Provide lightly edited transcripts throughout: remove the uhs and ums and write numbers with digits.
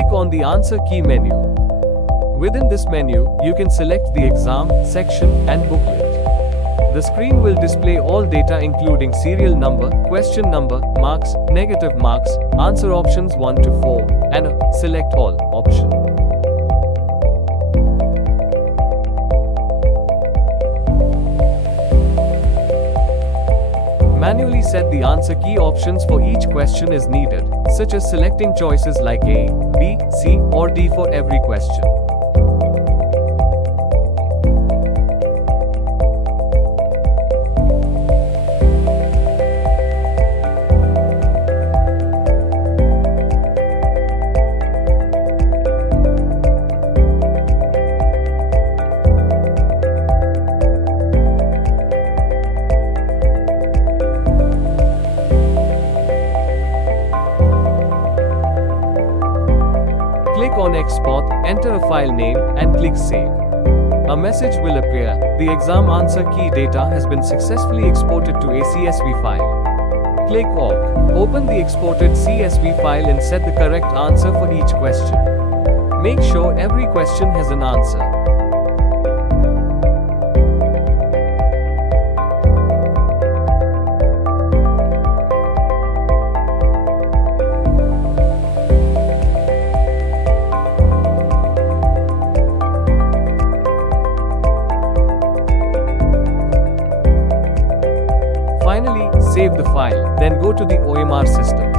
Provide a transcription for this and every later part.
Click on the answer key menu. Within this menu, you can select the exam, section, and booklet. The screen will display all data including serial number, question number, marks, negative marks, answer options 1 to 4, and a select all option. Manually set the answer key options for each question is needed, such as selecting choices like A, B, C, or D for every question. Click on Export, enter a file name, and click Save. A message will appear. The exam answer key data has been successfully exported to a CSV file. Click OK. Open the exported CSV file and set the correct answer for each question. Make sure every question has an answer. Finally, save the file, then go to the OMR system.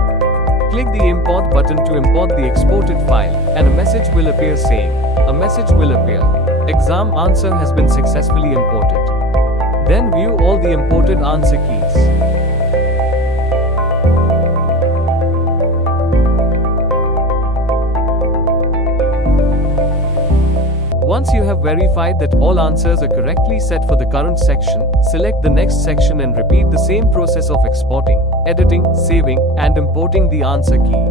Click the Import button to import the exported file, and a message will appear saying, Exam answer has been successfully imported. Then view all the imported answer keys. Once you have verified that all answers are correctly set for the current section, select the next section and repeat the same process of exporting, editing, saving, and importing the answer key.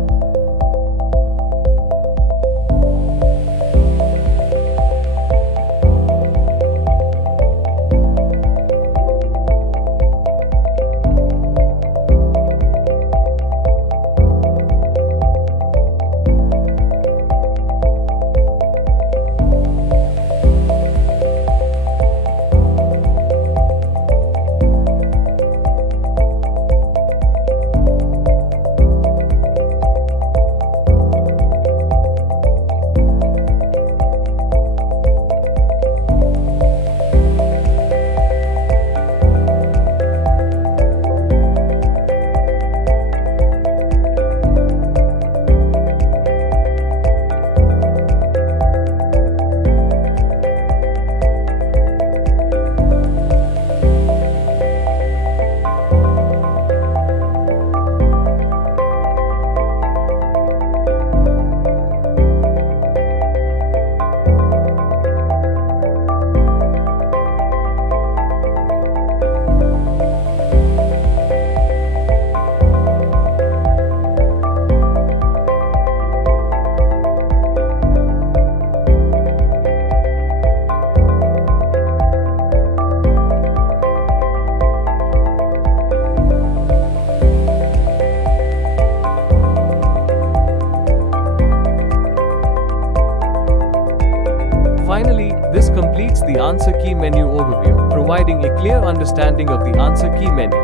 Finally, this completes the answer key menu overview, providing a clear understanding of the answer key menu.